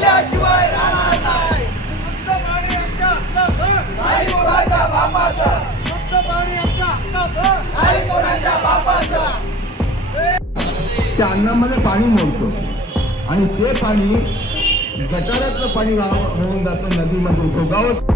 घेतल्याशिवाय राहणार नाही. शुद्ध पाणी आमच्या हक्काचं नाही कोणाच्या बापाचं. शुद्ध पाणी आमच्या हक्काचं नाही कोणाच्या बापाचं. त्या अन्नामध्ये पाणी मोडतो आणि ते पाणी गटारातलं पाणी होऊन जातं नदीमध्ये भोगावत.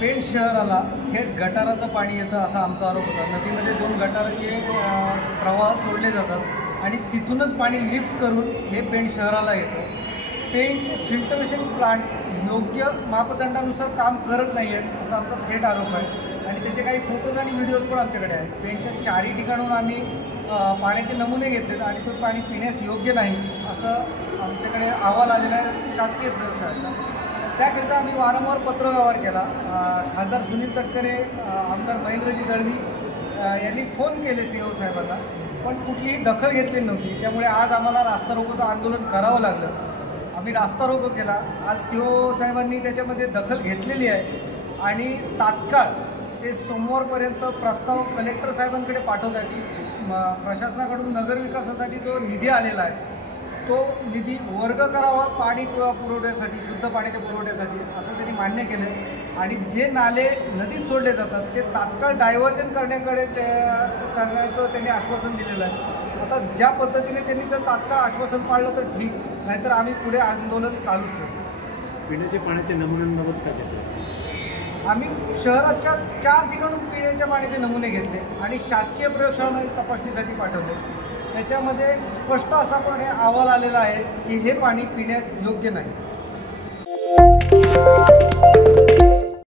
पेण शहराला थेट गटाराचं पाणी येतं असा आमचा आरोप होता. नदीमध्ये 2 गटाराचे प्रवाह सोडले जातात आणि तिथूनच पाणी लिफ्ट करून हे पेण शहराला येतं. पेणचे फिल्टरेशन प्लांट योग्य मापदंडानुसार काम करत नाही आहेत असा आमचा थेट आरोप आहे आणि त्याचे काही फोटोज आणि व्हिडिओज पण आमच्याकडे आहेत. पेणच्या 4ही ठिकाणाहून आम्ही पाण्याचे नमुने घेतलेत आणि तो पाणी पिण्यास योग्य नाही असं आमच्याकडे अहवाल आलेला आहे शासकीय प्रयोगशाळेचा. त्याकरिता आम्ही वारंवार पत्रव्यवहार केला. खासदार सुनील तटकरे, आमदार महेंद्रजी दळवी यांनी फोन केले CO साहेबांना, पण कुठलीही दखल घेतलेली नव्हती. त्यामुळे आज आम्हाला रास्ता रोकोचं आंदोलन करावं लागलं. आम्ही रास्ता रोको केला. आज CO साहेबांनी त्याच्यामध्ये दखल घेतलेली आहे आणि तात्काळ ते सोमवारपर्यंत प्रस्ताव कलेक्टर साहेबांकडे पाठवतात की प्रशासनाकडून नगरविकासासाठी जो निधी आलेला आहे तो निधी वर्ग करावा पाणी पुरवठ्यासाठी, शुद्ध पाण्याच्या पुरवठ्यासाठी असं त्यांनी मान्य केलं आणि जे नाले नदीत सोडले जातात ते तात्काळ डायव्हर्जन करण्याचं त्यांनी आश्वासन दिलेलं आहे. आता ज्या पद्धतीने त्यांनी जर तात्काळ आश्वासन पाळलं तर ठीक, नाहीतर आम्ही पुढे आंदोलन चालूच ठेवू. पिण्याच्या पाण्याच्या नमुन्यांबाबत काय घेतलं? आम्ही शहराच्या 4 ठिकाणून पिण्याच्या पाण्याचे नमुने घेतले आणि शासकीय प्रयोगशाळेमध्ये तपासणीसाठी पाठवले. त्याच्यामध्ये स्पष्ट असा पण अहवाल आलेला आहे की हे पाणी पिण्यास योग्य नाही.